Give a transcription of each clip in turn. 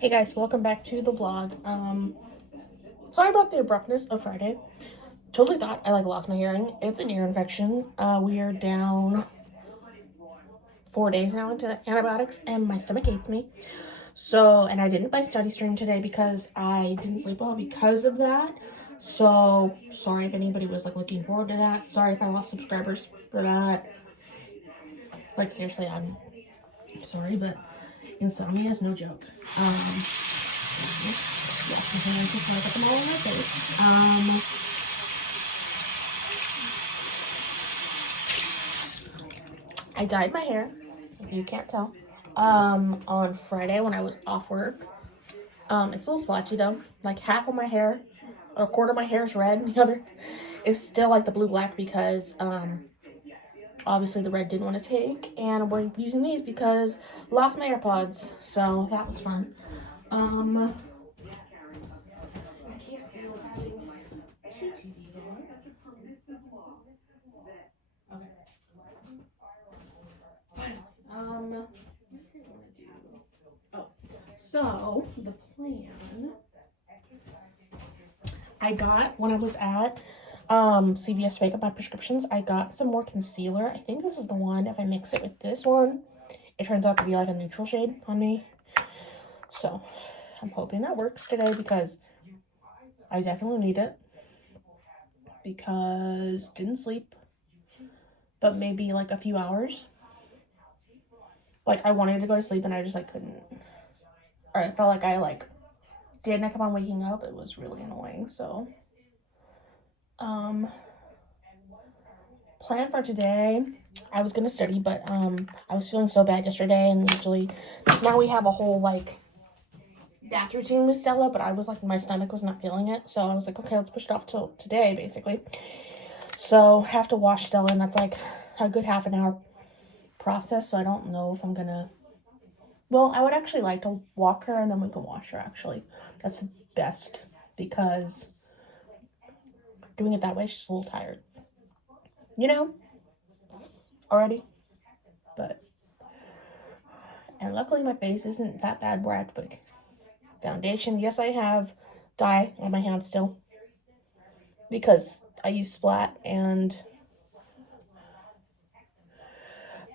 Hey guys, welcome back to the vlog. Sorry about the abruptness of Friday. Totally thought I lost my hearing. It's an ear infection. We are down 4 days now into antibiotics and my stomach hates me. So, and I didn't buy study stream today because I didn't sleep well because of that. So, sorry if anybody was looking forward to that. Sorry if I lost subscribers for that. Seriously, I'm sorry, but insomnia is no joke. Yes, my hands just got them all in my face. I dyed my hair. You can't tell. On Friday when I was off work. It's a little splotchy though. Half of my hair, or a quarter of my hair is red, and the other is still the blue-black because obviously the red didn't want to take, and we're using these because I lost my AirPods, so that was fun. I can't deal with having two TVs on. Okay. Finally. So the plan I got when I was at CVS to pick up my prescriptions, I got some more concealer. I think this is the one. If I mix it with this one, it turns out to be a neutral shade on me. So I'm hoping that works today because I definitely need it. Because didn't sleep, but maybe a few hours. I wanted to go to sleep and I just couldn't. Or I felt like I did and I kept on waking up. It was really annoying. So plan for today, I was gonna study, but I was feeling so bad yesterday, and usually now we have a whole bath routine with Stella, but I was my stomach was not feeling it, so I was okay, let's push it off till today basically. So have to wash Stella, and that's a good half an hour process, so I don't know if I'm gonna. Well, I would actually like to walk her and then we can wash her. Actually, that's the best because doing it that way, she's a little tired, already. But and luckily my face isn't that bad where I have to put foundation. Yes, I have dye on my hands still because I use Splat, and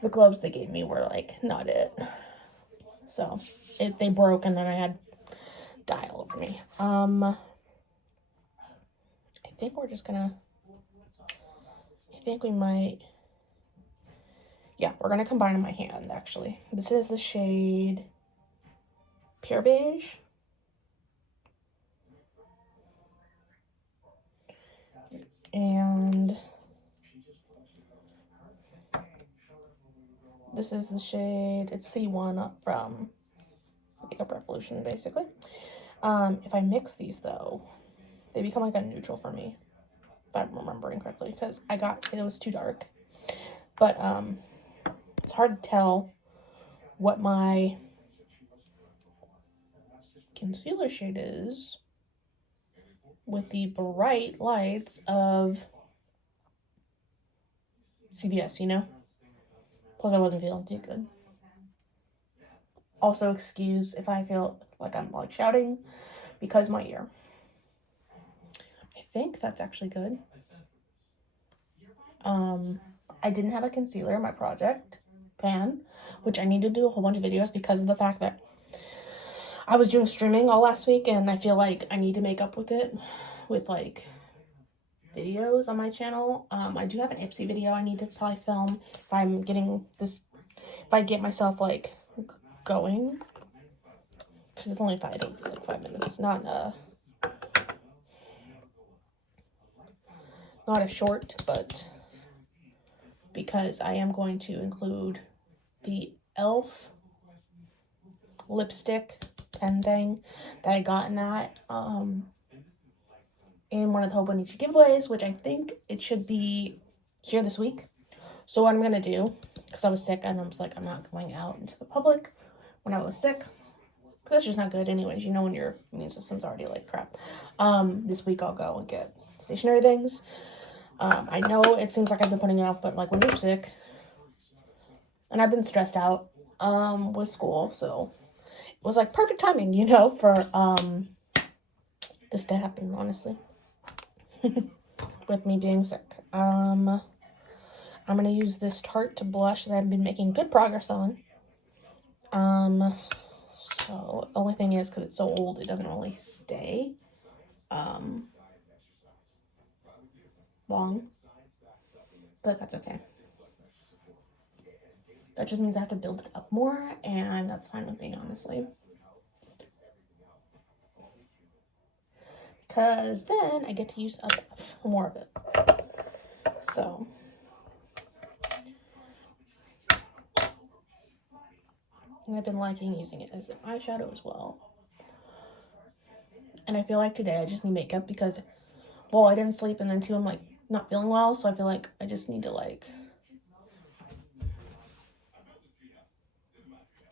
the gloves they gave me were not it. So they broke, and then I had dye all over me. I think we're just gonna. I think we might. Yeah, we're gonna combine in my hand. Actually, this is the shade Pure Beige. And this is the shade, it's C1 up from Makeup Revolution, basically. If I mix these, though, they become a neutral for me, if I'm remembering correctly, because it was too dark. But, it's hard to tell what my concealer shade is with the bright lights of CVS, Plus, I wasn't feeling too good. Also, excuse if I feel like I'm shouting because my ear. I think that's actually good. I didn't have a concealer in my project pan, which I need to do a whole bunch of videos because of the fact that I was doing streaming all last week, and I feel like I need to make up with it with videos on my channel. I do have an Ipsy video I need to probably film if I'm getting this, if I get myself going, because it's only 5 minutes, not a short, but because I am going to include the e.l.f. lipstick pen thing that I got in that in one of the Hobonichi giveaways, which I think it should be here this week. So what I'm gonna do, because I was sick and I was I'm not going out into the public when I was sick, because that's just not good anyways, when your immune system's already crap. This week I'll go and get stationary things. I know it seems like I've been putting it off, but when you're sick, and I've been stressed out with school, so was like perfect timing, you know, for this to happen, honestly. With me being sick. I'm gonna use this Tarte blush that I've been making good progress on. So the only thing is, because it's so old, it doesn't really stay long, but that's okay. That just means I have to build it up more, and that's fine with me, honestly. Because then I get to use up more of it. So, and I've been liking using it as an eyeshadow as well. And I feel like today I just need makeup because, well, I didn't sleep, and then too, I'm like not feeling well, so I feel like I just need to like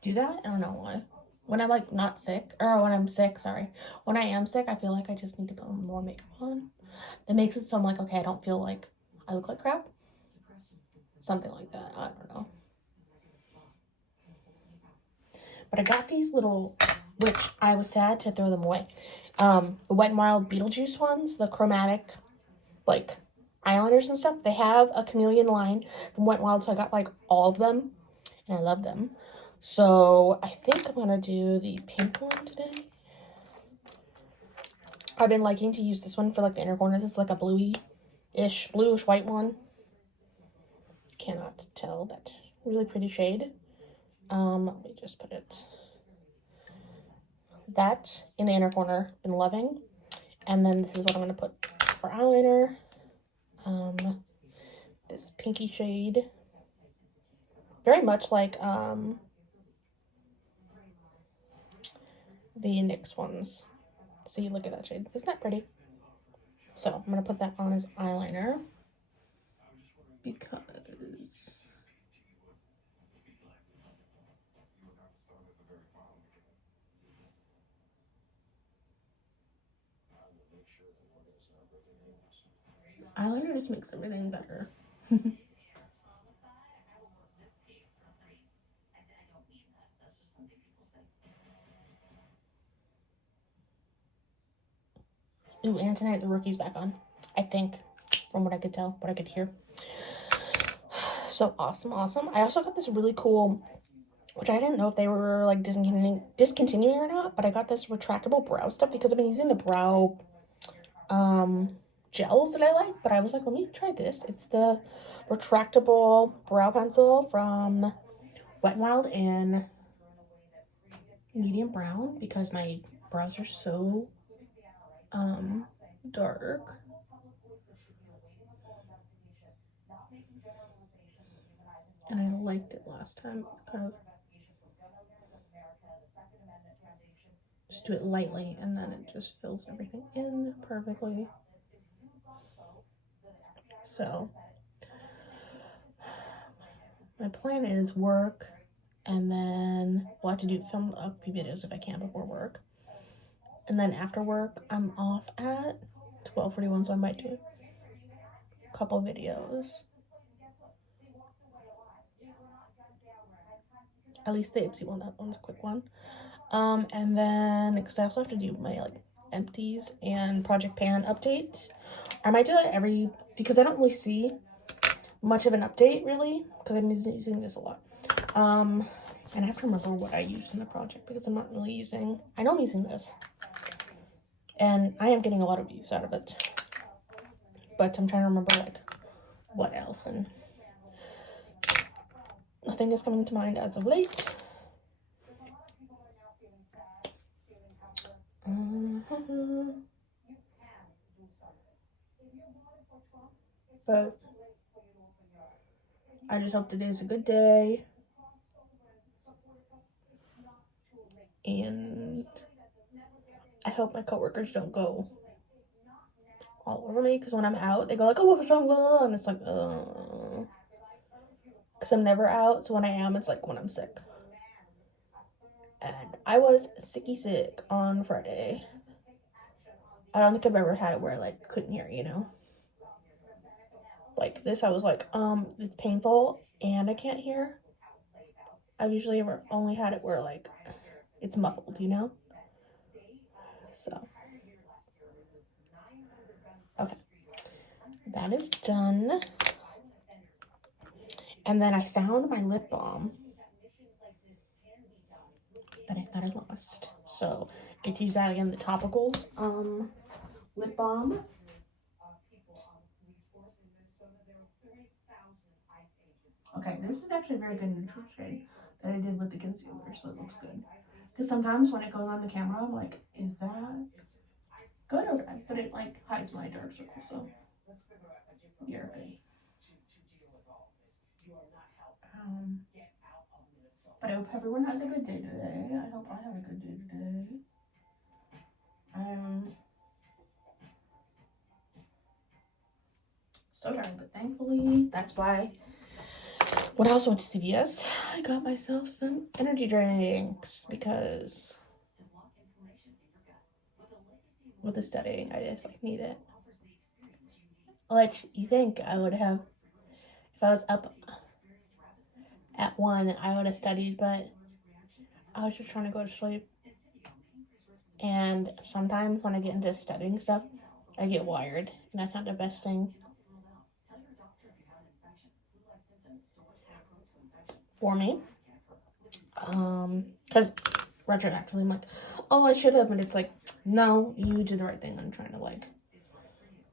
do that. I don't know why. When I'm like not sick, or when I'm sick, sorry. When I am sick, I feel like I just need to put more makeup on. That makes it so I'm like, okay, I don't feel like I look like crap. Something like that. I don't know. But I got these little, which I was sad to throw them away. The Wet n Wild Beetlejuice ones, the chromatic, like, eyeliners and stuff. They have a chameleon line from Wet n Wild, so I got, like, all of them, and I love them. So, I think I'm gonna do the pink one today. I've been liking to use this one for, like, the inner corner. This is, like, a bluish white one. Cannot tell that really pretty shade. Let me just put it. That in the inner corner, been loving. And then this is what I'm gonna put for eyeliner. This pinky shade. Very much like the NYX ones. See, look at that shade. Isn't that pretty? So I'm gonna put that on as eyeliner because eyeliner just makes everything better. Ooh, and tonight the Rookie's back on. I think, from what I could tell, what I could hear. So awesome. I also got this really cool, which I didn't know if they were like discontinuing or not, but I got this retractable brow stuff because I've been using the brow gels that I like, but I was like, let me try this. It's the retractable brow pencil from Wet n Wild in medium brown because my brows are so dark. And I liked it last time. Kind of just do it lightly, and then it just fills everything in perfectly. So my plan is work, and then we'll have to film a few videos if I can before work. And then after work, I'm off at 12:41, so I might do a couple videos. At least the Ipsy one, that one's a quick one. And then, because I also have to do my, like, empties and Project Pan update. I might do that because I don't really see much of an update, really, because I'm using this a lot. And I have to remember what I used in the project, because I'm not really using, I know I'm using this. And I am getting a lot of use out of it. But I'm trying to remember, like, what else, and nothing is coming to mind as of late. But I just hope today's a good day. And I hope my coworkers don't go all over me, because when I'm out, they go like, oh, what's wrong? And it's like, because I'm never out, so when I am, it's like when I'm sick. And I was sick on Friday. I don't think I've ever had it where I, like, couldn't hear, you know? Like this, I was like, it's painful and I can't hear. I've usually only had it where, like, it's muffled, you know? So, okay. That is done. And then I found my lip balm that I thought I lost. So, I get to use that again, the topicals. Lip balm. Okay, this is actually a very good neutral shade that I did with the concealer, so it looks good. Because sometimes when it goes on the camera, I'm like, is that good or bad? But it like hides my dark circles, so you're good. But I hope everyone has a good day today. I hope I have a good day today. So tired, but thankfully, that's why when I also went to CVS, I got myself some energy drinks because with the studying, I just like need it. Like you think I would have, if I was up at 1, I would have studied, but I was just trying to go to sleep. And sometimes when I get into studying stuff, I get wired, and that's not the best thing for me. Because retroactively, I'm like, oh, I should have, but it's like, no, you did the right thing. I'm trying to like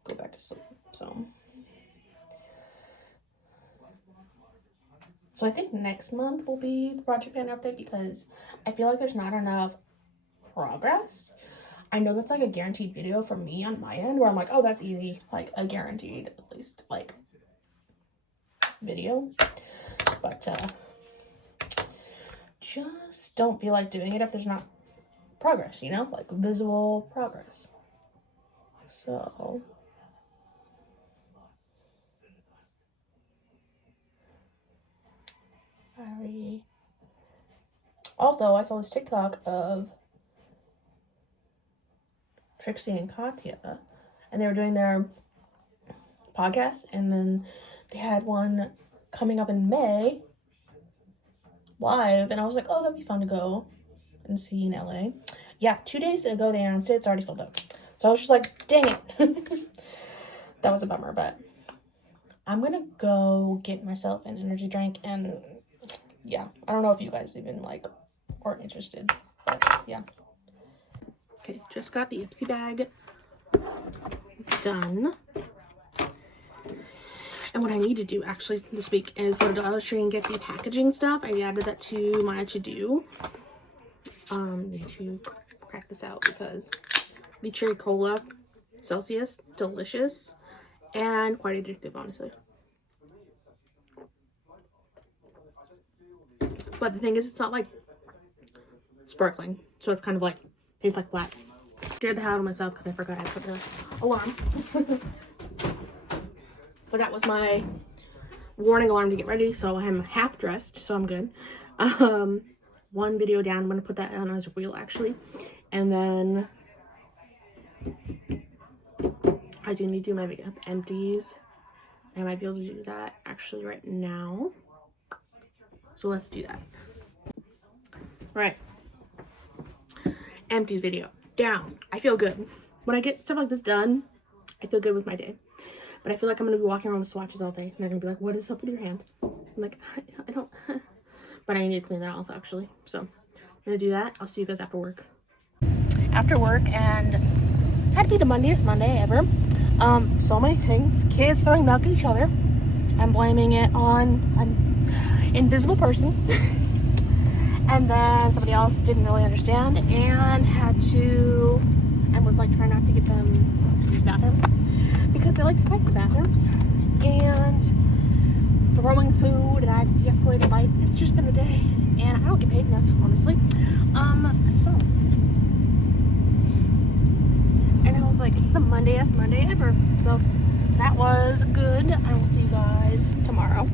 go back to sleep. So I think next month will be the Project Pan update because I feel like there's not enough progress. I know that's like a guaranteed video for me on my end where I'm like, oh, that's easy, like a guaranteed at least like video, but just don't feel like doing it if there's not progress, you know, like visible progress. So also I saw this TikTok of Trixie and Katya, and they were doing their podcast, and then they had one coming up in May live, and I was like, oh, that'd be fun to go and see in LA. Yeah, 2 days ago they announced it. It's already sold out. So I was just like, dang it. That was a bummer, but I'm gonna go get myself an energy drink, and yeah, I don't know if you guys even like are interested, but yeah. Okay, just got the Ipsy bag done. And what I need to do actually this week is go to Dollar Tree and get the packaging stuff. I added that to my to-do. Need to crack this out because the cherry cola Celsius, delicious and quite addictive, honestly. But the thing is, it's not like sparkling, so it's kind of like tastes like flat. Scared the hell out of myself because I forgot I put the alarm. But that was my warning alarm to get ready, so I'm half dressed, so I'm good. One video down, I'm gonna put that on as a reel actually, and then I do need to do my makeup empties. I might be able to do that actually right now, so let's do that. Right, empties video down. I feel good when I get stuff like this done. I feel good with my day. But I feel like I'm gonna be walking around with swatches all day, and they're gonna be like, what is up with your hand? I'm like, I don't, but I need to clean that off actually. So I'm gonna do that. I'll see you guys after work. After work, and had to be the Monday-est Monday ever. So many things. Kids throwing milk at each other. I'm blaming it on an invisible person. And then somebody else didn't really understand and had to, and was like trying not to get them to use the bathroom because they like to fight in the bathrooms, and throwing food, and I had to de-escalate the fight. It's just been a day, and I don't get paid enough, honestly. So, and I was like, it's the Monday-est Monday ever. So that was good. I will see you guys tomorrow.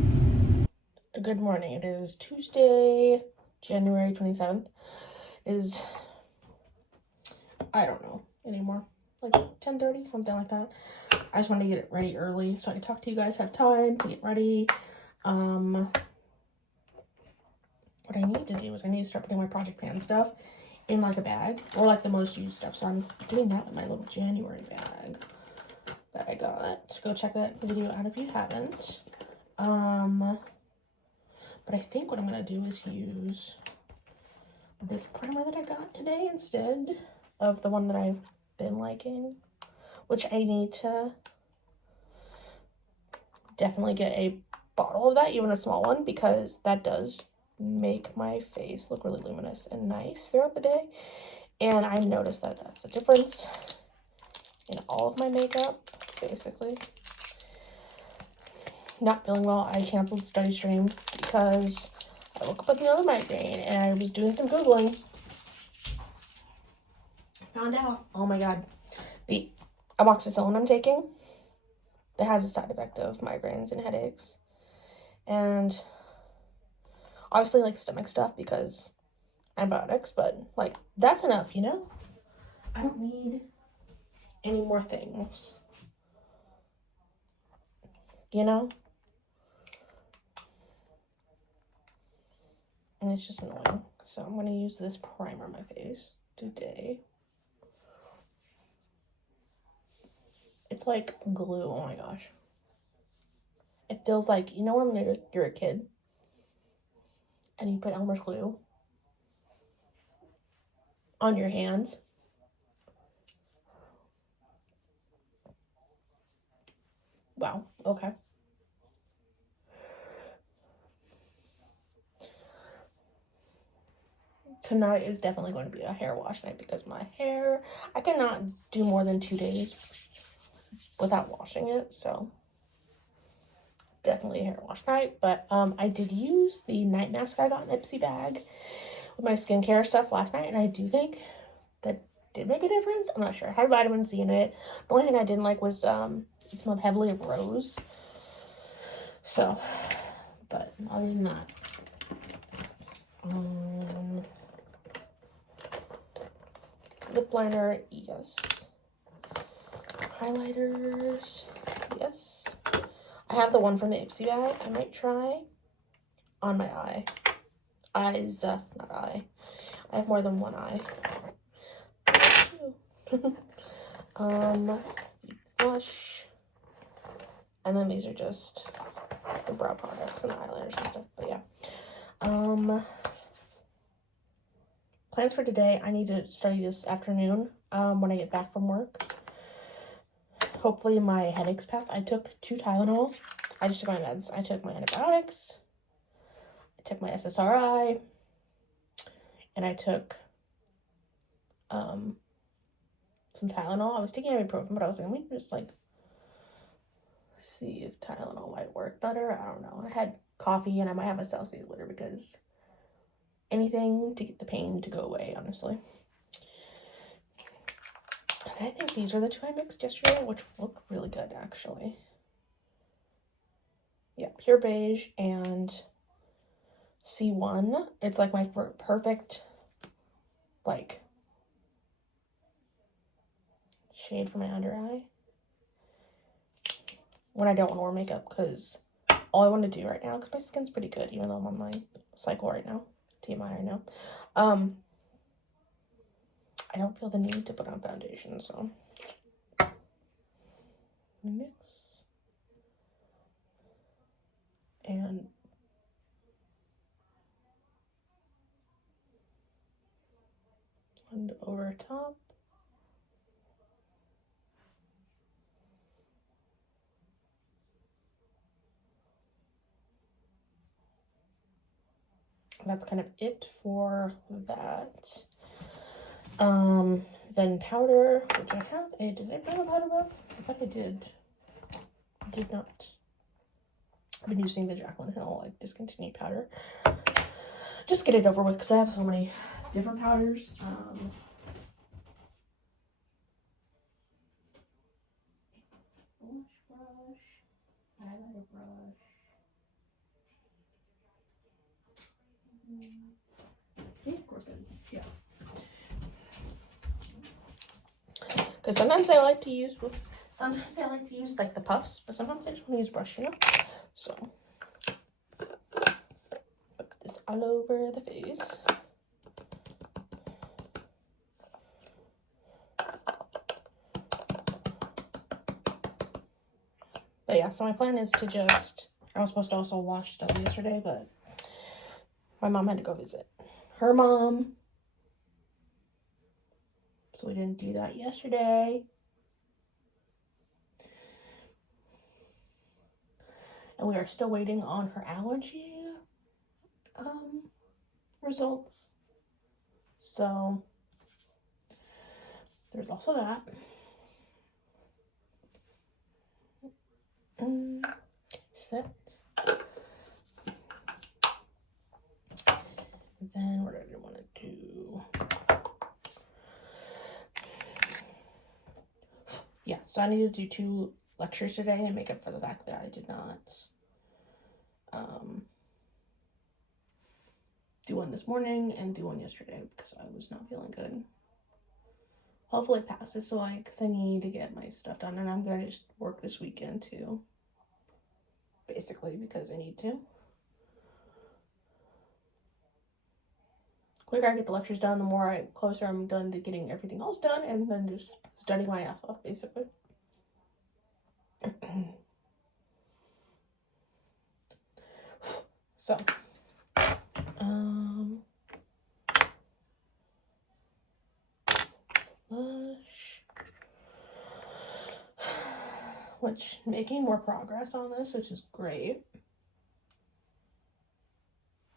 Good morning. It is Tuesday, January 27th. It is, I don't know anymore, like 10:30, something like that. I just wanted to get it ready early so I can talk to you guys, have time to get ready. What I need to do is I need to start putting my Project Pan stuff in like a bag, or like the most used stuff. So I'm doing that with my little January bag that I got. Go check that video out if you haven't. But I think what I'm gonna do is use this primer that I got today instead of the one that I've been liking, which I need to definitely get a bottle of that, even a small one, because that does make my face look really luminous and nice throughout the day. And I noticed that that's a difference in all of my makeup, basically. Not feeling well, I canceled study stream because I woke up with another migraine and I was doing some Googling. Found out, oh my god, the amoxicillin I'm taking, that has a side effect of migraines and headaches. And obviously like stomach stuff because antibiotics, but like that's enough, you know? I don't need any more things. You know? And it's just annoying. So I'm going to use this primer on my face today. It's like glue. Oh my gosh. It feels like, you know when you're a kid and you put Elmer's glue on your hands? Wow. Okay. Tonight is definitely going to be a hair wash night because my hair, I cannot do more than 2 days without washing it, so definitely a hair wash night. But I did use the night mask I got in Ipsy bag with my skincare stuff last night, and I do think that did make a difference. I'm not sure. I had vitamin C in it. The only thing I didn't like was it smelled heavily of rose. So, but other than that, lip liner, yes. Highlighters, yes. I have the one from the Ipsy bag. I might try on my eye. Eyes, not eye. I have more than one eye. Blush. And then these are just the brow products and the eyeliners and stuff. But yeah. Plans for today, I need to study this afternoon when I get back from work. Hopefully my headaches pass. I took 2 Tylenol. I just took my meds. I took my antibiotics. I took my SSRI. And I took some Tylenol. I was taking ibuprofen, but I was like, let me just like see if Tylenol might work better. I don't know. I had coffee and I might have a Celsius later because anything to get the pain to go away, honestly. And I think these were the 2 I mixed yesterday, which looked really good, actually. Yeah, Pure Beige and C1. It's like my perfect, like, shade for my under eye when I don't want to wear makeup, because all I want to do right now, because my skin's pretty good, even though I'm on my cycle right now, TMI right now, I don't feel the need to put on foundation, so mix and over top. That's kind of it for that. Then powder, which I have a, did I bring a powder buff? I thought I did. I did not. I've been using the Jaclyn Hill, like, discontinued powder. Just get it over with, because I have so many different powders. Blush brush, highlighter brush. Yeah. Because sometimes I like to use, sometimes I like to use like the puffs, but sometimes I just want to use brush, you know? So, put this all over the face. yeah, so my plan is to just, I was supposed to also wash stuff yesterday, but my mom had to go visit her mom. So we didn't do that yesterday. And we are still waiting on her allergy results. So there's also that. Set. Then what did I want to do? Yeah, so I need to do 2 lectures today and make up for the fact that I did not do one this morning and do one yesterday because I was not feeling good. Hopefully it passes, so because I need to get my stuff done, and I'm gonna just work this weekend too, basically because I need to. Quicker I get the lectures done, the more closer I'm done to getting everything else done, and then just studying my ass off, basically. So, flush. Which, making more progress on this, which is great.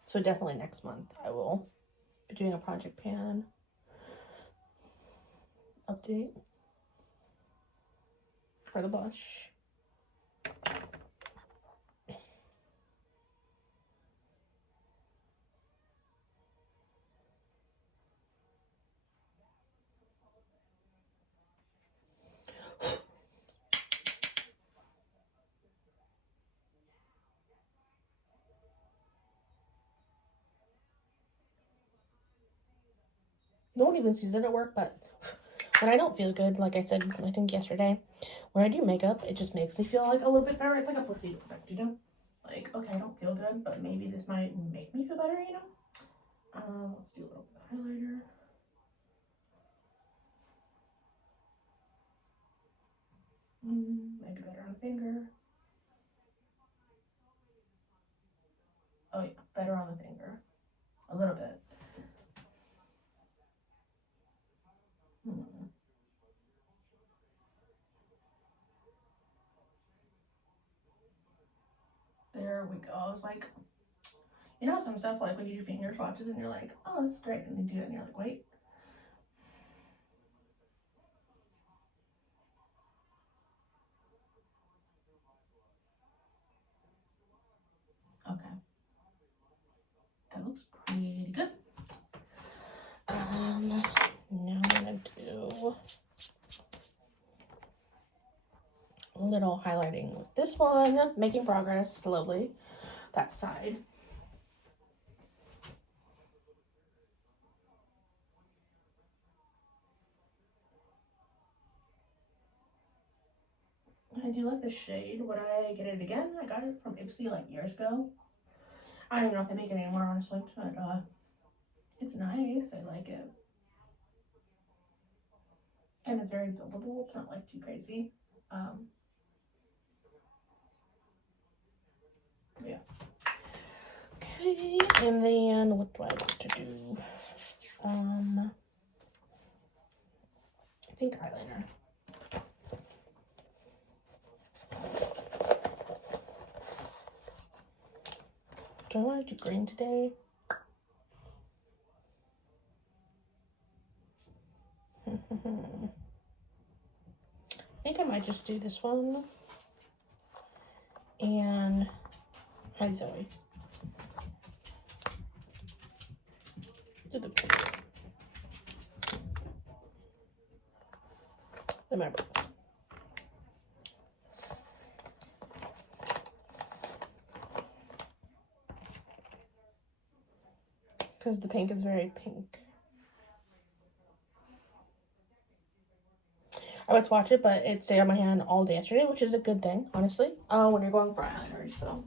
So definitely next month I will be doing a Project Pan update for the blush. No one even sees it at work, but when I don't feel good, like I said, I think yesterday, when I do makeup, it just makes me feel like a little bit better. It's like a placebo effect, you know? Like, okay, I don't feel good, but maybe this might make me feel better, you know? Let's do a little bit of highlighter. Maybe better on the finger. Oh yeah, better on the finger. A little bit. There we go. I was like, you know some stuff like when you do finger swatches and you're like, oh, this is great. And you do it and you're like, wait. Okay. That looks pretty good. Now I'm gonna do a little highlighting with this one, making progress slowly. That side. I do like the shade. Would I get it again? I got it from Ipsy like years ago. I don't even know if they make it anymore, honestly, but it's nice. I like it. And it's very buildable. It's not like too crazy. Yeah. Okay, and then what do I want to do? I think eyeliner. Do I want to do green today? I think I might just do this one. And hi Zoe. Do the pink. The marbles. Because the pink is very pink. I would swatch it, but it stayed on my hand all day yesterday, which is a good thing, honestly, when you're going for eyeliners, so.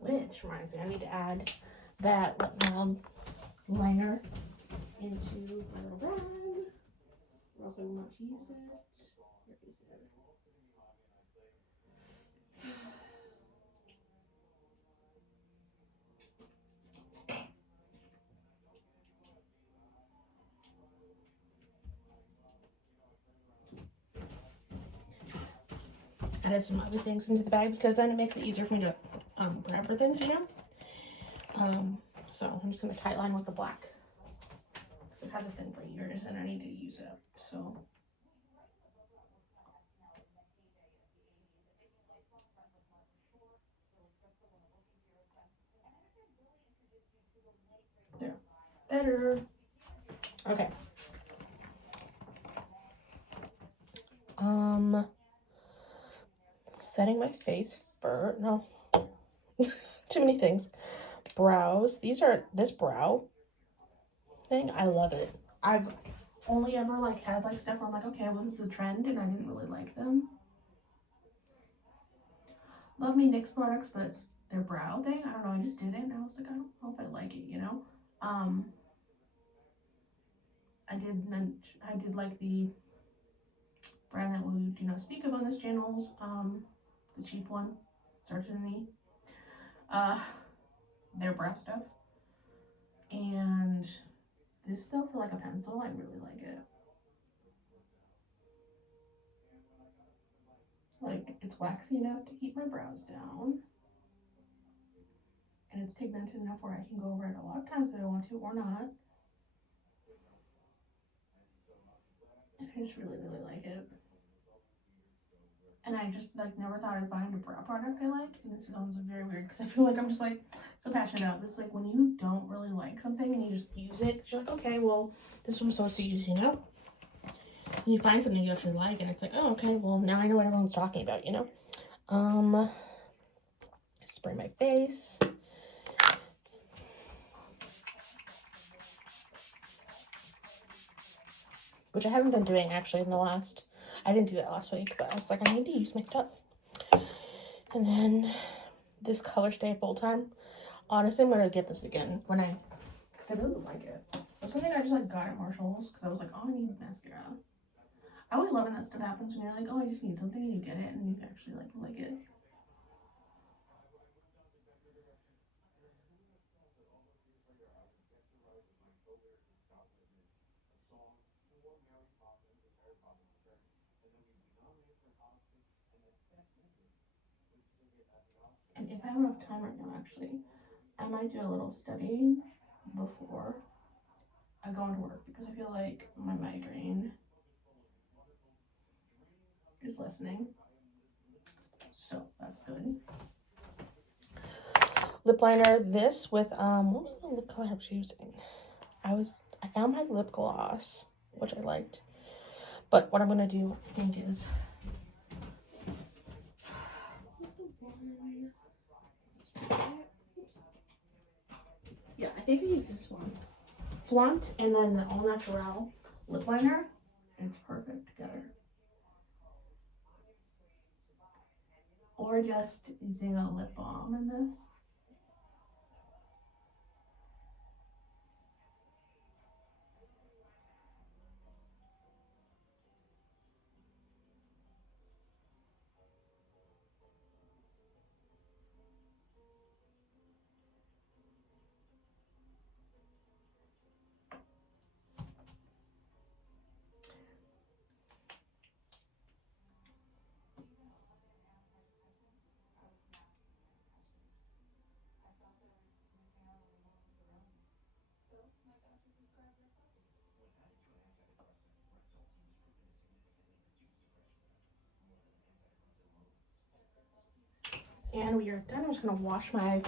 Which reminds me, I need to add that liner into my little bag, or else I will not use it. Where is it? Added some other things into the bag because then it makes it easier for me to grab for things, you know? So I'm just gonna tight line with the black. Because I've had this in for years and I need to use it up, so. There, better. Okay. Setting my face for, no, too many things. Brows, this brow thing, I love it. I've only ever like had like stuff where I'm like, okay, well this is a trend and I didn't really like them. Love me NYX products, but it's their brow thing. I don't know, I just did it and I was like, I don't know if I like it, you know? I did like the brand that we do not speak of on this channel's the cheap one, starts with an E. Their brow stuff. And this though, for like a pencil, I really like it. Like, it's waxy enough to keep my brows down. And it's pigmented enough where I can go over it a lot of times if I want to or not. And I just really, really like it. And I just like never thought I'd find a brow product I like. And this sounds very weird because I feel like I'm just like so passionate about this. Like when you don't really like something and you just use it, you're like, okay, well, this is what I'm supposed to use, you know? And you find something you actually like and it's like, oh, okay, well, now I know what everyone's talking about, you know? Spray my face. Which I haven't been doing actually in the last, I didn't do that last week, but I was like, I need to use my stuff. And then this Color Stay Full Time. Honestly, I'm going to get this again when because I really like it. It's something I just like got at Marshall's because I was like, oh, I need mascara. I always love when that stuff happens when you're like, oh, I just need something and you get it and you actually like it. And if I have enough time right now, actually, I might do a little studying before I go into work because I feel like my migraine is lessening. So that's good. Lip liner, this with what was the lip color I was using? I found my lip gloss, which I liked. But what I'm gonna do, I think, is yeah, I think I use this one. Flaunt and then the All Natural lip liner. It's perfect together. Or just using a lip balm in this. And we are done. I'm just gonna wash my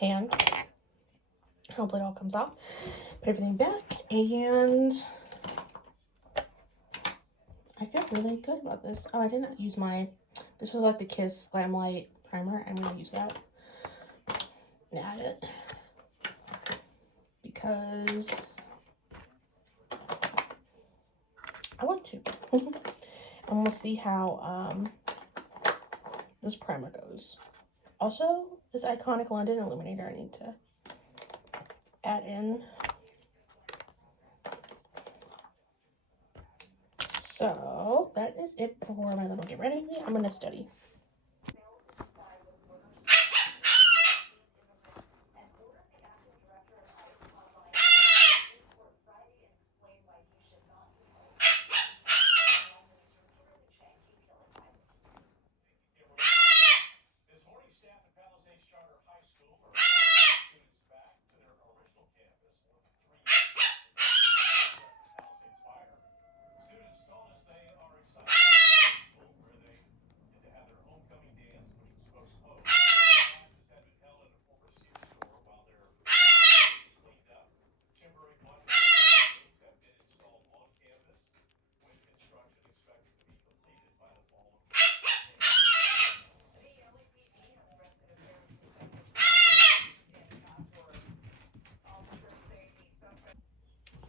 hand. Hopefully it all comes off. Put everything back, and I feel really good about this. Oh, I did not use this was like the Kiss Glamlight primer. I'm gonna use that and add it because I want to. And we'll see how this primer goes. Also, this iconic London illuminator I need to add in. So that is it for my little get ready with me. I'm gonna study.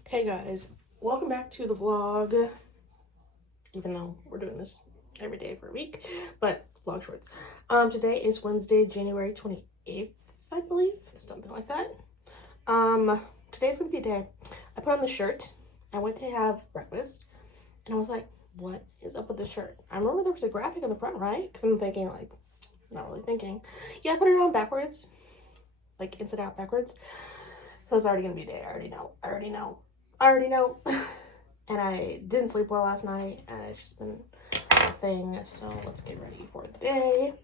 Hey guys, welcome back to the vlog. Even though we're doing this every day for a week, but vlog shorts. Today is Wednesday, January 28th, I believe, something like that. Today's gonna be a day. I put on the shirt. I went to have breakfast, and I was like, "What is up with the shirt?" I remember there was a graphic in the front, right? Because I'm thinking like, not really thinking. Yeah, I put it on backwards, like inside out backwards. So it's already gonna be a day. I already know. And I didn't sleep well last night, and it's just been a thing. So let's get ready for the day.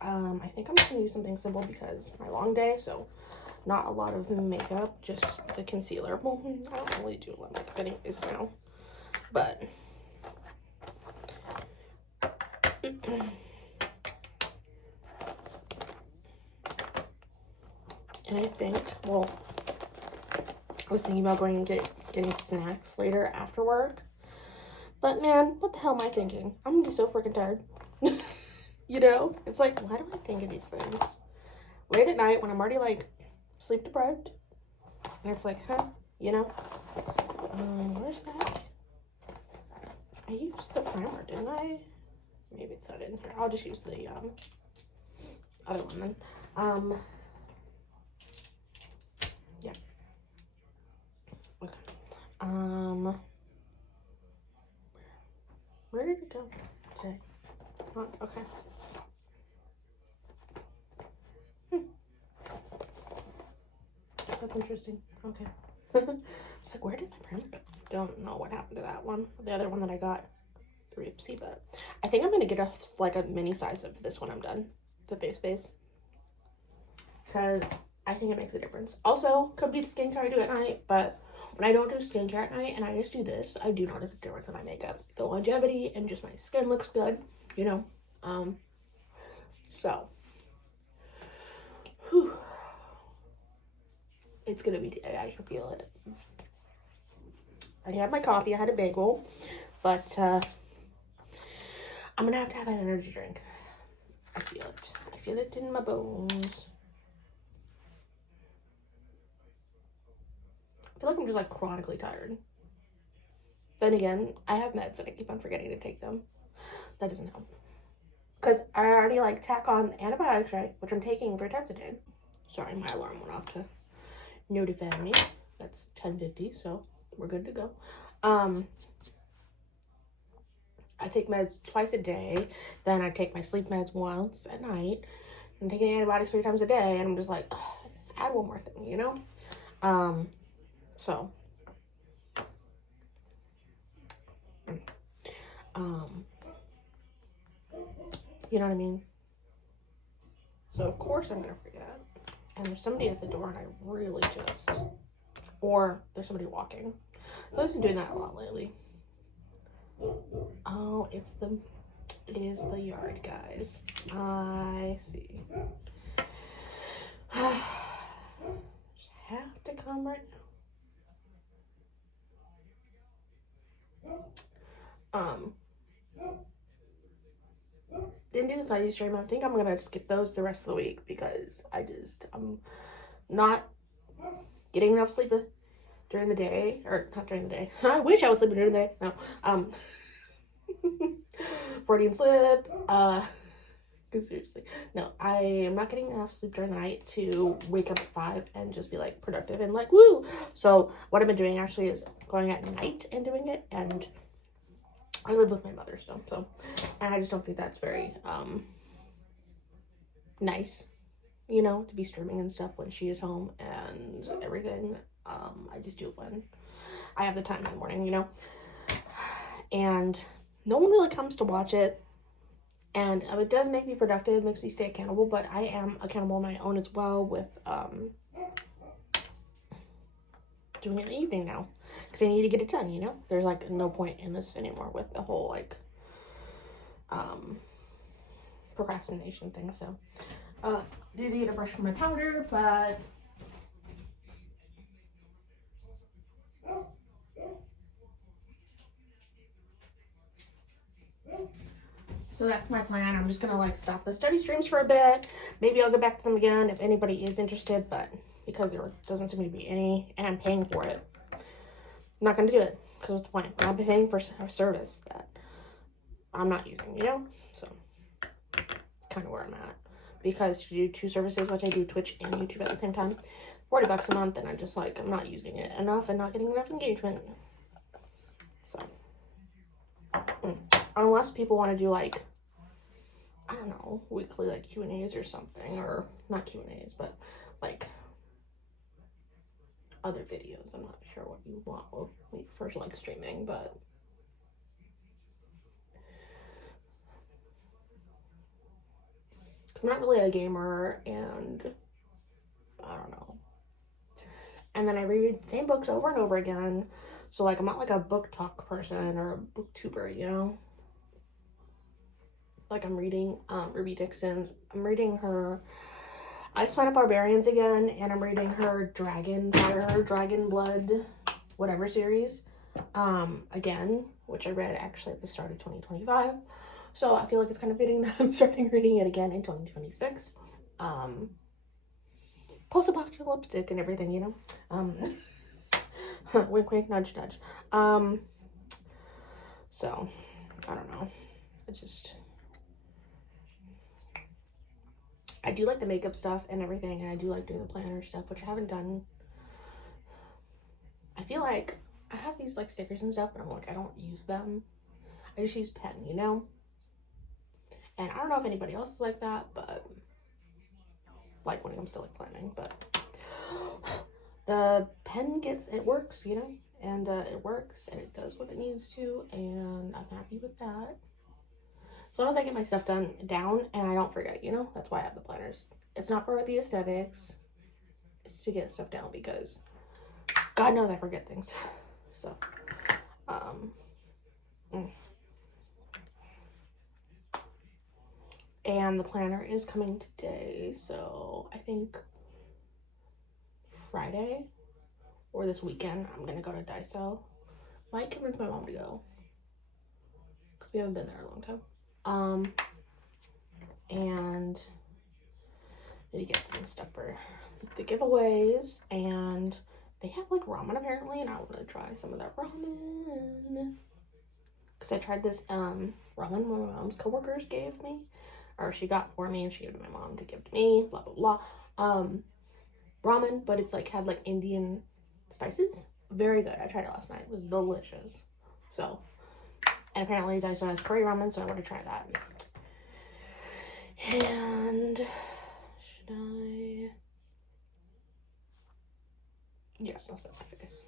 I think I'm just gonna use something simple because my long day, so not a lot of makeup, just the concealer. Well, I don't really do a lot of makeup anyways now, but and I think, well, I was thinking about going and getting snacks later after work, but man, what the hell am I thinking? I'm gonna be so freaking tired. You know, it's like, why do I think of these things late at night when I'm already like sleep deprived? And it's like, huh, you know, where's that? I used the primer, didn't I? Maybe it's not in here. I'll just use the other one then. Yeah. Okay. Where did it go today? Oh, okay. That's interesting. Okay. I was like, where did my primer go? Don't know what happened to that one. The other one that I got, the Ripsy, but I think I'm gonna get a mini size of this when I'm done, the face base, because I think it makes a difference. Also, could be the skincare I do at night, but when I don't do skincare at night and I just do this, I do notice a difference in my makeup. The longevity and just my skin looks good, you know. So, whew. It's gonna be today. I can feel it. I had my coffee. I had a bagel, but I'm gonna have to have an energy drink. I feel it. I feel it in my bones. I feel like I'm just like chronically tired. Then again, I have meds and I keep on forgetting to take them. That doesn't help. Because I already like tack on antibiotics, right? Which I'm taking for Teptidine. Sorry, my alarm went off to notify me. That's 10:50, so we're good to go. I take meds twice a day. Then I take my sleep meds once at night. I'm taking antibiotics 3 times a day, and I'm just like, add one more thing, you know? So, you know what I mean? So, of course, I'm gonna forget. And there's somebody at the door, and I really just, or there's somebody walking. So, I've been doing that a lot lately. Oh, it is the yard, guys. I see. Just have to come right now. Didn't do the study stream. I think I'm gonna skip those the rest of the week because I'm not getting enough sleep during the day, or not during the day. I wish I was sleeping during the day. No, Freudian slip. Seriously. No, I am not getting enough sleep during the night to wake up at 5 and just be like productive and like woo. So what I've been doing actually is going at night and doing it, and I live with my mother still, so, and I just don't think that's very nice, you know, to be streaming and stuff when she is home and everything. I just do it when I have the time in the morning, you know, and no one really comes to watch it. And it does make me productive, it makes me stay accountable, but I am accountable on my own as well with doing it in the evening now. Because I need to get it done, you know? There's like no point in this anymore with the whole like procrastination thing. So did need a brush for my powder, but so that's my plan. I'm just gonna like stop the study streams for a bit. Maybe I'll go back to them again if anybody is interested, but because there doesn't seem to be any, and I'm paying for it, I'm not gonna do it. Because what's the point? I'm paying for a service that I'm not using, you know? So it's kind of where I'm at. Because to do 2 services, which I do Twitch and YouTube at the same time, $40 a month, and I'm just like, I'm not using it enough and not getting enough engagement. So unless people want to do like, I don't know, weekly like Q&As or something, or not Q&As, but like other videos. I'm not sure what you want with me for like streaming, but I'm not really a gamer, and I don't know. And then I reread the same books over and over again. So like I'm not like a book talk person or a booktuber, you know? Like I'm reading Ruby Dixon's, I'm reading her Ice Planet Barbarians again, and I'm reading her Dragon Fire, Dragon Blood, whatever series again, which I read actually at the start of 2025. So I feel like it's kind of fitting that I'm starting reading it again in 2026. Post-apocalyptic and everything, you know? Wink, wink, nudge, nudge. So, I don't know. I do like the makeup stuff and everything, and I do like doing the planner stuff, which I haven't done. I feel like I have these like stickers and stuff, but I'm like, I don't use them. I just use pen, you know? And I don't know if anybody else is like that, but like when it comes to like planning, but the pen it works, you know? And it works, and it does what it needs to, and I'm happy with that. As long as I get my stuff down and I don't forget, you know? That's why I have the planners. It's not for the aesthetics. It's to get stuff down, because God knows I forget things. So, and the planner is coming today, so I think Friday or this weekend I'm gonna go to Daiso. Might convince my mom to go, because we haven't been there in a long time. And I need to get some stuff for the giveaways, and they have like ramen apparently, and I want to try some of that ramen, because I tried this ramen my mom's coworkers gave me, or she got for me, and she gave it to my mom to give to me, blah blah blah. Ramen, but it's like had like Indian spices. Very good. I tried it last night. It was delicious. So, and apparently Daiso has curry ramen, so I want to try that. And should I? Yes, I'll set my face.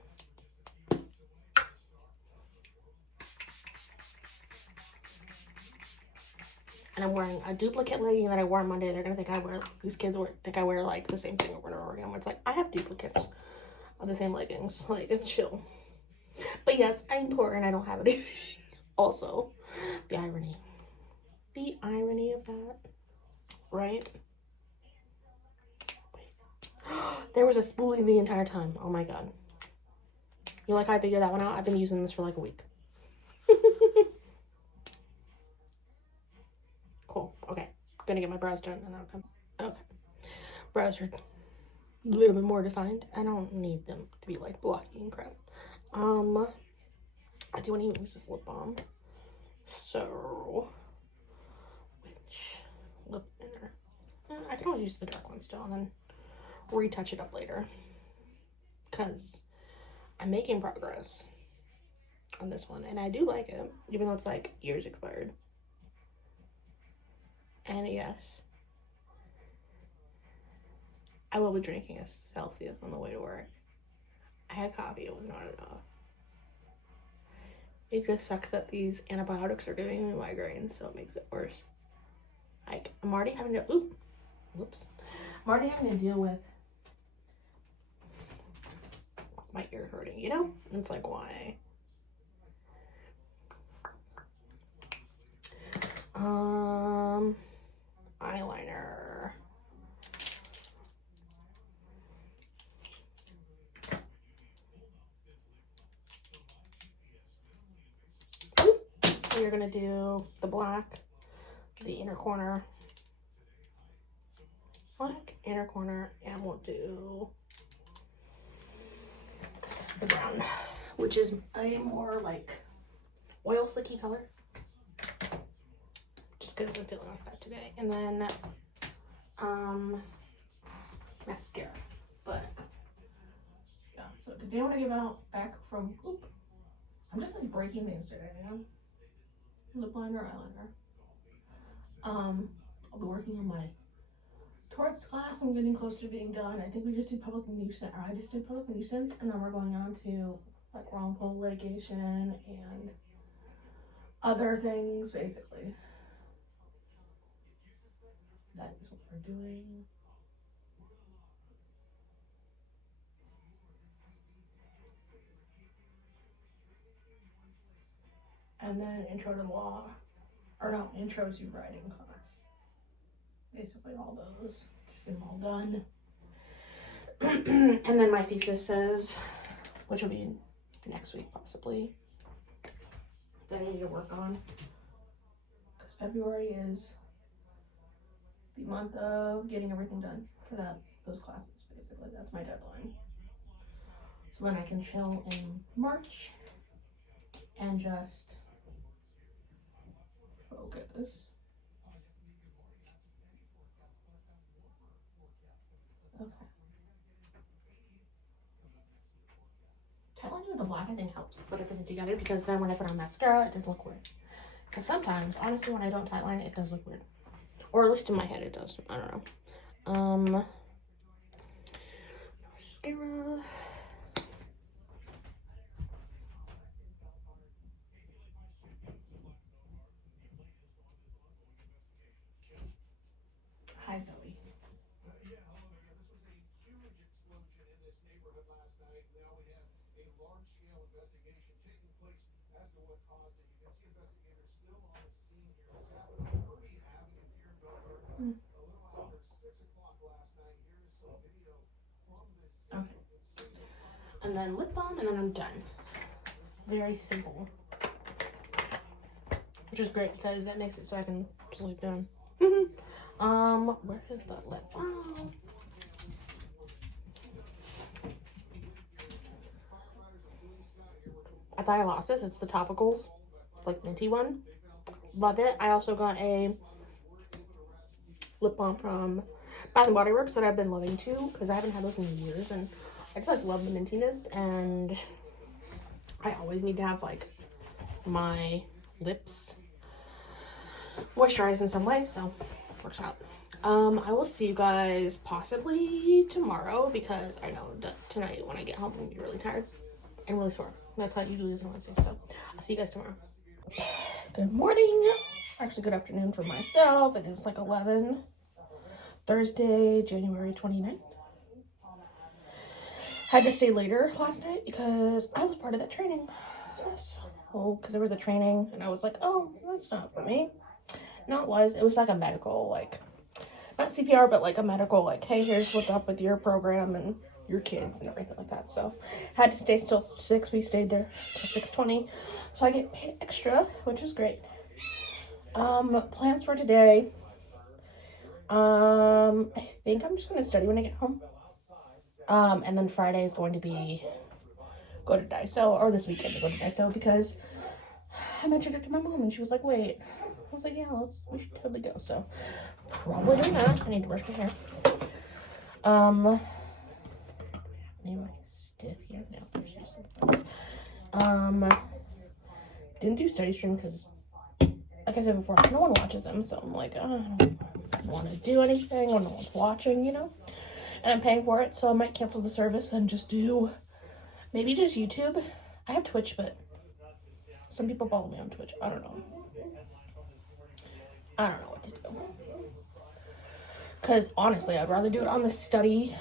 And I'm wearing a duplicate legging that I wore on Monday. They're gonna think these kids think I wear like the same thing over and over again. It's like, I have duplicates of the same leggings. Like, it's chill. But yes, I'm poor and I don't have anything. Also, the irony. The irony of that. Right? There was a spoolie the entire time. Oh my god. You like how I figured that one out? I've been using this for like a week. Cool. Okay. Gonna get my brows done and then I'll come. Okay. Brows are a little bit more defined. I don't need them to be like blocky and crap. I do want to use this lip balm. So, which lip I can always use the dark one still and then retouch it up later. Because I'm making progress on this one. And I do like it. Even though it's like years expired. And yes. I will be drinking a Celsius on the way to work. I had coffee. It was not enough. It just sucks that these antibiotics are giving me migraines, so it makes it worse. Like, I'm already having to, whoops. I'm already having to deal with my ear hurting, you know? And it's like, why? Eyeliner. We're gonna do the black, the inner corner, black, inner corner, and we'll do the brown, which is a more like oil slicky color. Just because I'm feeling like that today. And then mascara. But yeah, so today when I get back from I'm just like breaking things today, man. Lip liner, eyeliner. I'll be working on my torts class. I'm getting close to being done. I think we just do public nuisance, or I just did public nuisance, and then we're going on to like wrongful litigation and other things, basically. That is what we're doing. And then intro to law, or no, intro to writing class. Basically all those, just get them all done. And then my thesis says, which will be next week possibly, that I need to work on. Because February is the month of getting everything done for those classes, basically. That's my deadline. So then I can chill in March and just focus. Okay. Tightlining with the black, I think, helps put everything together, because then when I put on mascara, it doesn't look weird. Because sometimes, honestly, when I don't tightline it does look weird. Or at least in my head it does. I don't know. Mascara. Hi, Zoe. Okay. And then lip balm, and then I'm done. Very simple. Which is great because that makes it so I can sleep done. Where is the lip balm? I thought I lost this. It's the Topicals, like minty one. Love it. I also got a lip balm from Bath & Body Works that I've been loving too, because I haven't had those in years, and I just like love the mintiness, and I always need to have like my lips moisturized in some way, so it works out. I will see you guys possibly tomorrow, because I know that tonight when I get home I'm gonna be really tired and really sore. That's how it usually is on Wednesdays, so I'll see you guys tomorrow. Good morning. Actually, good afternoon for myself. It is like 11. Thursday, January 29th. Had to stay later last night because I was part of that training. So, because there was a training and I was like, oh, that's not for me. No, it was. It was like a medical, like, not CPR, but like a medical, like, hey, here's what's up with your program and your kids and everything like that. So, had to stay till 6. We stayed there till 6:20. So, I get paid extra, which is great. Plans for today. I think I'm just going to study when I get home. And then Friday is going to be go to Daiso, or this weekend to go to Daiso, because I mentioned it to my mom, and she was like, wait. I was like, yeah, we should totally go. So, probably doing that. I need to brush my hair. Am I stiff here? No. Didn't do study stream because, like I said before, no one watches them. So I'm like, I don't want to do anything when no one's watching, you know? And I'm paying for it, so I might cancel the service and just do maybe just YouTube. I have Twitch, but some people follow me on Twitch. I don't know what to do. Because honestly, I'd rather do it on the study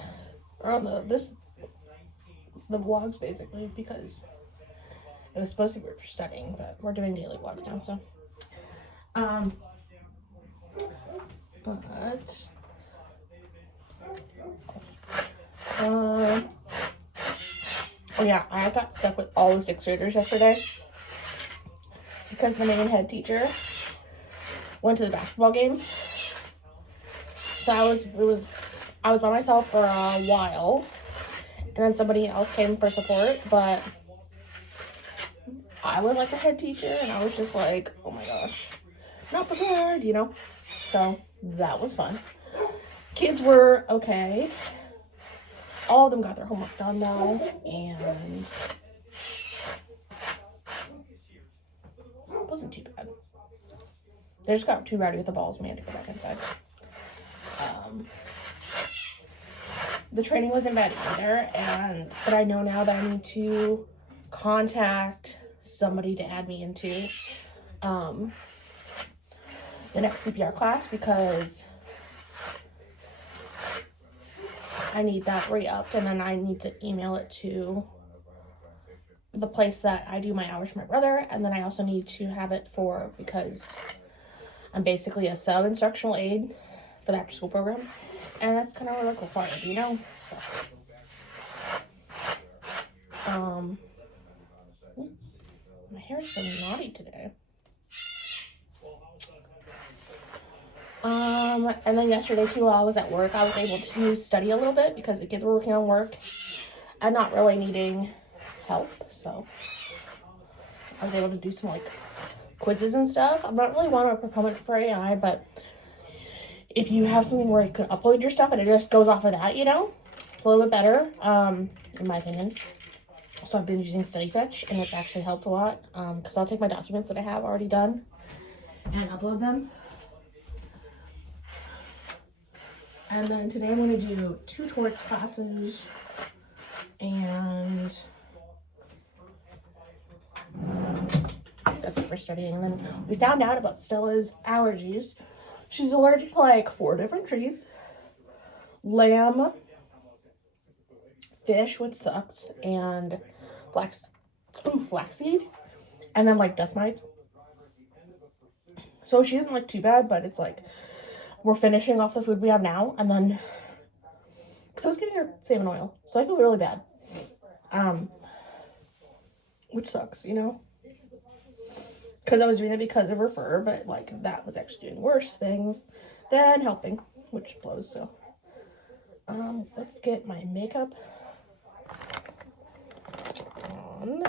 or on the vlogs basically, because it was supposed to be for studying, but we're doing daily vlogs now, so. Oh yeah, I got stuck with all the 6th graders yesterday because the main head teacher went to the basketball game. So I was by myself for a while, and then somebody else came for support, but I was like a head teacher, and I was just like, oh my gosh, not prepared, you know? So that was fun. Kids were okay. All of them got their homework done now, and it wasn't too bad. They just got too rowdy with the balls, and we had to go back inside. The training wasn't bad either, but I know now that I need to contact somebody to add me into the next CPR class, because I need that re-upped, and then I need to email it to the place that I do my hours for my brother, and then I also need to have it because I'm basically a sub-instructional aide for the after-school program, and that's kind of like required, you know? So, my hair is so naughty today. And then yesterday too, while I was at work, I was able to study a little bit because the kids were working on work and not really needing help, so I was able to do some like quizzes and stuff. I'm not really one of a proponent for AI, but if you have something where you can upload your stuff and it just goes off of that, you know, it's a little bit better, in my opinion. So I've been using StudyFetch, and it's actually helped a lot, because I'll take my documents that I have already done and upload them. And then today I'm going to do 2 torts classes, and that's it for studying. And then we found out about Stella's allergies. She's allergic to like 4 different trees: lamb, fish, which sucks, and flaxseed, and then like dust mites. So she isn't like too bad, but it's like we're finishing off the food we have now, and then because I was giving her salmon oil, so I feel really bad, which sucks, you know, because I was doing it because of her fur, but like that was actually doing worse things than helping, which blows. So let's get my makeup on.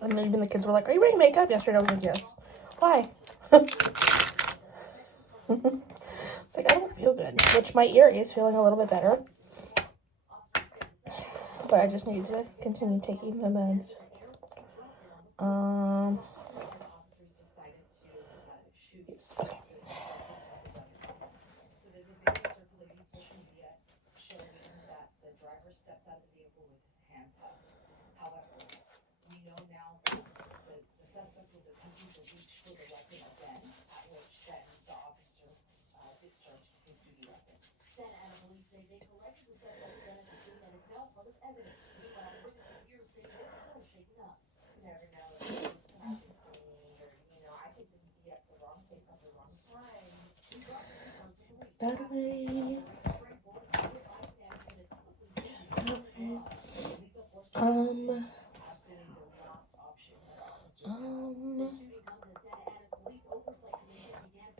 And then even the kids were like, are you wearing makeup? Yesterday I was like, yes. Why? It's like, I don't feel good, which my ear is feeling a little bit better, but I just need to continue taking the meds. Yes, okay. That way.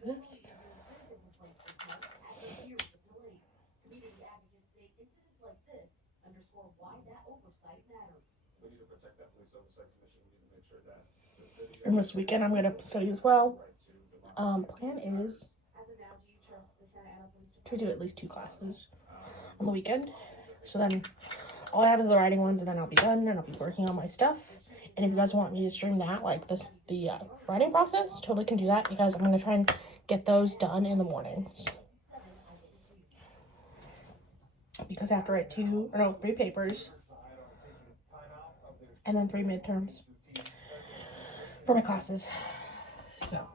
This. And this weekend I'm gonna study as well. Plan is to do at least 2 classes on the weekend. So then all I have is the writing ones, and then I'll be done, and I'll be working on my stuff. And if you guys want me to stream that, like the writing process, totally can do that, because I'm gonna try and get those done in the mornings. Because I have to write 3 papers, and then 3 midterms for my classes. So.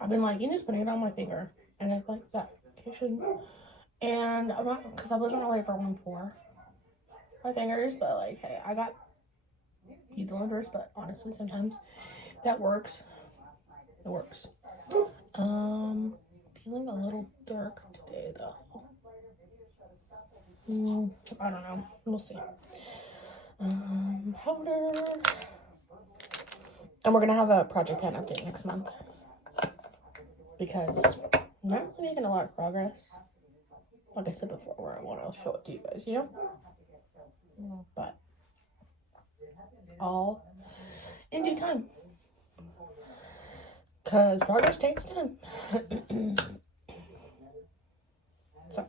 I've been liking just putting it on my finger, and I like that application. And I'm not, because I wasn't really a problem for my fingers, but like, hey, I got needle numbers, but honestly, sometimes that works. It works. Feeling a little dark today though. I don't know. We'll see. Powder. And we're gonna have a project plan update next month, because I'm not really making a lot of progress. Like I said before, where I want to show it to you guys, you know? But all in due time. Because progress takes time. So,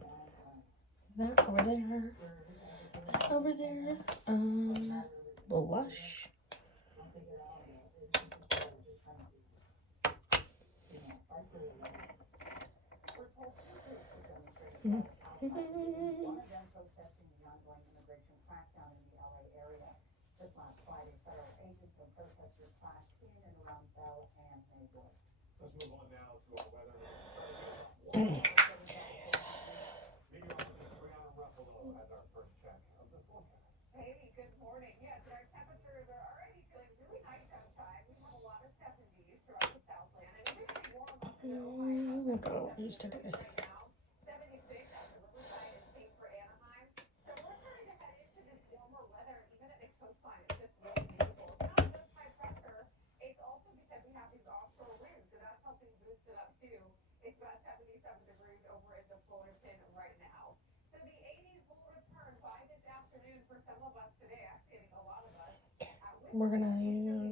that over there. That over there. Blush. Use today. We're gonna use